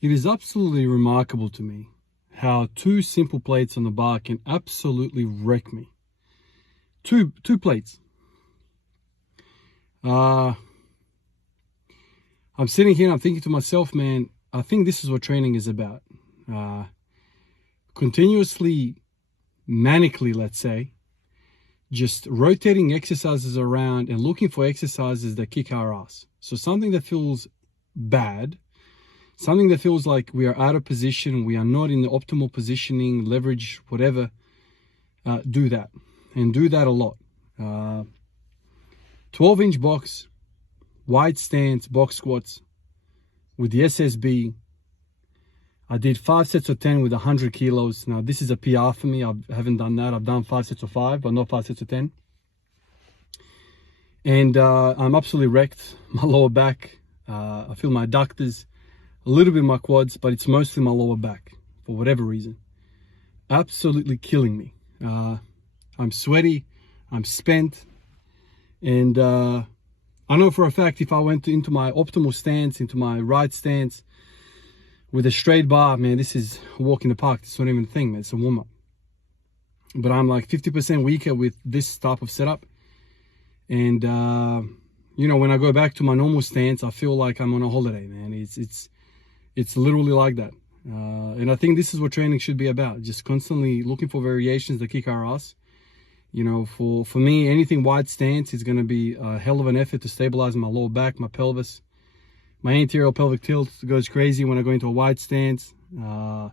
It is absolutely remarkable to me how two simple plates on the bar can absolutely wreck me. Two plates. I'm sitting here and I'm thinking to myself, man, I think this is what training is about. Continuously, manically, let's say, just rotating exercises around and looking for exercises that kick our ass. So something that feels bad, something that feels like we are out of position, we are not in the optimal positioning, leverage, whatever, do that. And do that a lot. 12-inch box, wide stance, box squats with the SSB. I did 5 sets of 10 with 100 kilos. Now, this is a PR for me. I haven't done that. I've done 5 sets of 5, but not 5 sets of 10. And I'm absolutely wrecked. My lower back, I feel my adductors, a little bit my quads, but it's mostly my lower back for whatever reason. Absolutely killing me. I'm sweaty, I'm spent, and I know for a fact if I went into my optimal stance, into my right stance, with a straight bar, man, this is a walk in the park. It's not even a thing, man. It's a warm-up. But I'm like 50% weaker with this type of setup. And, you know, when I go back to my normal stance, I feel like I'm on a holiday, man. It's literally like that. And I think this is what training should be about. Just constantly looking for variations that kick our ass. You know, for me, anything wide stance is going to be a hell of an effort to stabilize my lower back, my pelvis. My anterior pelvic tilt goes crazy when I go into a wide stance. And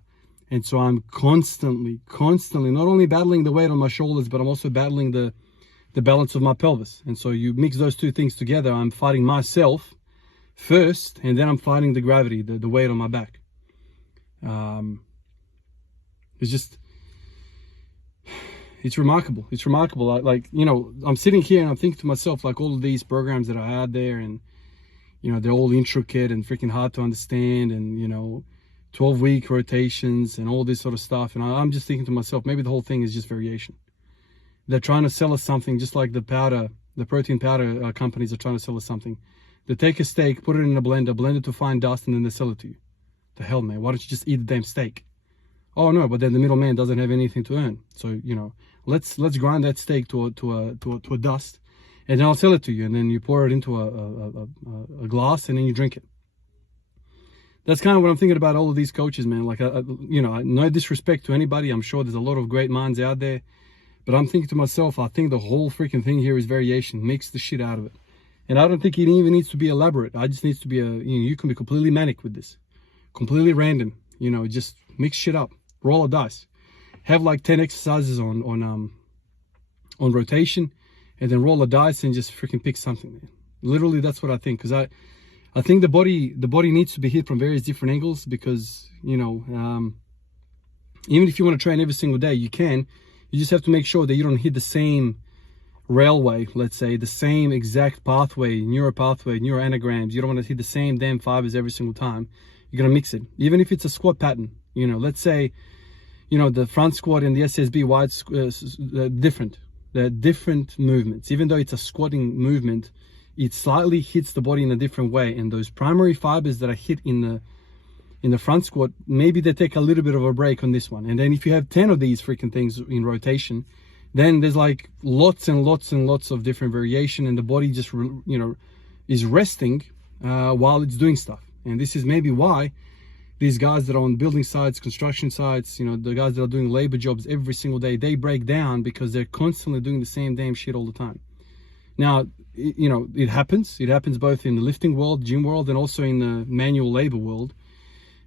so I'm constantly, not only battling the weight on my shoulders, but I'm also battling the balance of my pelvis. And so you mix those two things together, I'm fighting myself first, and then I'm fighting the gravity, the weight on my back. It's remarkable. It's remarkable. Like, you know, I'm sitting here and I'm thinking to myself, like, all of these programs that I had there, and you know, they're all intricate and freaking hard to understand, and, you know, 12-week rotations and all this sort of stuff. And I'm just thinking to myself, maybe the whole thing is just variation. They're trying to sell us something just like the protein powder companies are trying to sell us something. They take a steak, put it in a blender, blend it to fine dust, and then they sell it to you. The hell, man, why don't you just eat the damn steak? Oh no, but then the middleman doesn't have anything to earn. So, you know, let's grind that steak to a dust, and then I'll sell it to you, and then you pour it into a glass, and then you drink it. That's kind of what I'm thinking about all of these coaches, man. Like, you know, no disrespect to anybody. I'm sure there's a lot of great minds out there, but I'm thinking to myself, I think the whole freaking thing here is variation. Mix the shit out of it. And I don't think it even needs to be elaborate. I just needs to be you know, you can be completely manic with this, completely random. You know, just mix shit up, roll a dice, have like 10 exercises on rotation, and then roll a dice and just freaking pick something, man. Literally, that's what I think. Because I think the body needs to be hit from various different angles, because, you know, even if you want to train every single day, you can. You just have to make sure that you don't hit the same railway, let's say, the same exact pathway, neuroanagrams. You don't want to hit the same damn fibers every single time. You're going to mix it. Even if it's a squat pattern, you know, let's say, you know, the front squat and the SSB wide, different. They're different movements. Even though it's a squatting movement, it slightly hits the body in a different way. And those primary fibers that are hit in the front squat, maybe they take a little bit of a break on this one. And then if you have 10 of these freaking things in rotation, then there's like lots and lots and lots of different variation, and the body just, you know, is resting while it's doing stuff. And this is maybe why these guys that are on building sites, construction sites, you know, the guys that are doing labor jobs every single day, they break down because they're constantly doing the same damn shit all the time. Now, you know, it happens both in the lifting world, gym world, and also in the manual labor world.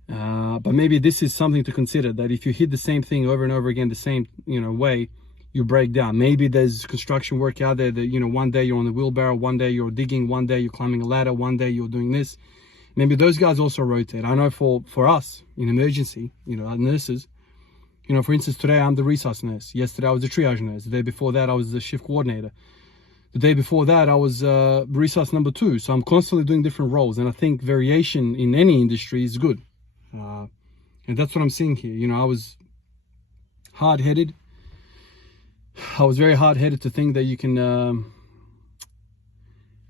But maybe this is something to consider, that if you hit the same thing over and over again, the same, you know, way, you break down. Maybe there's construction work out there that, you know, one day you're on the wheelbarrow, one day you're digging, one day you're climbing a ladder, one day you're doing this. Maybe those guys also rotate. I know for us in emergency, you know, nurses, you know, for instance, today I'm the resource nurse. Yesterday I was the triage nurse. The day before that I was the shift coordinator. The day before that I was resource number 2. So I'm constantly doing different roles, and I think variation in any industry is good. And that's what I'm seeing here. You know, I was hard-headed. I was very hard-headed to think that you can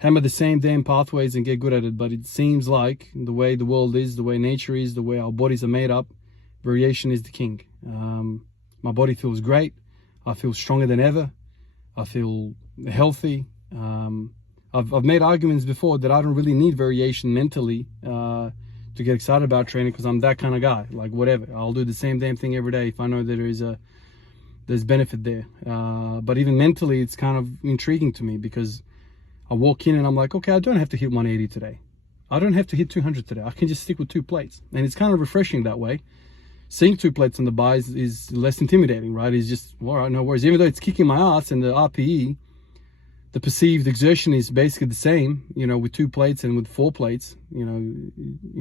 hammer the same damn pathways and get good at it. But it seems like the way the world is, the way nature is, the way our bodies are made up, variation is the king. My body feels great. I feel stronger than ever. I feel healthy. I've made arguments before that I don't really need variation mentally to get excited about training, because I'm that kind of guy. Like, whatever, I'll do the same damn thing every day if I know that there's benefit there. But even mentally, it's kind of intriguing to me, because I walk in and I'm like, okay, I don't have to hit 180 today. I don't have to hit 200 today. I can just stick with 2 plates. And it's kind of refreshing that way. Seeing 2 plates on the bar is less intimidating, right? It's just, all right, no worries. Even though it's kicking my ass, and the RPE, the perceived exertion is basically the same, you know, with 2 plates and with 4 plates, you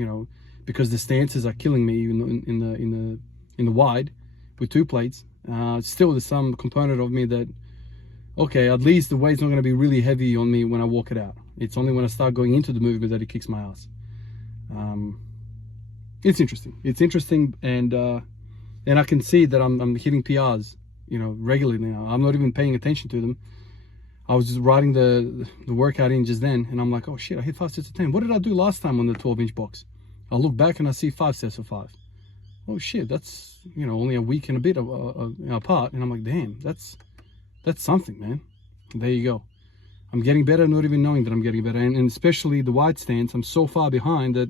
know, because the stances are killing me even in the wide with 2 plates. Still, there's some component of me that, okay, at least the weight's not going to be really heavy on me when I walk it out. It's only when I start going into the movement that it kicks my ass. It's interesting. It's interesting, and I can see that I'm hitting PRs, you know, regularly now. I'm not even paying attention to them. I was just writing the workout in just then, and I'm like, oh shit, I hit 5 sets of 10. What did I do last time on the 12-inch box? I look back and I see 5 sets of 5. Oh shit, that's, you know, only a week and a bit apart, and I'm like, damn, that's something, man. There you go. I'm getting better, not even knowing that I'm getting better, and especially the wide stance. I'm so far behind that,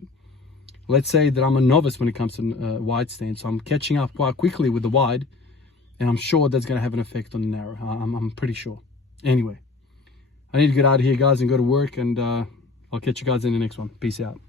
let's say that I'm a novice when it comes to wide stance, so I'm catching up quite quickly with the wide, and I'm sure that's going to have an effect on the narrow. I'm pretty sure. Anyway, I need to get out of here, guys, and go to work, and I'll catch you guys in the next one. Peace out.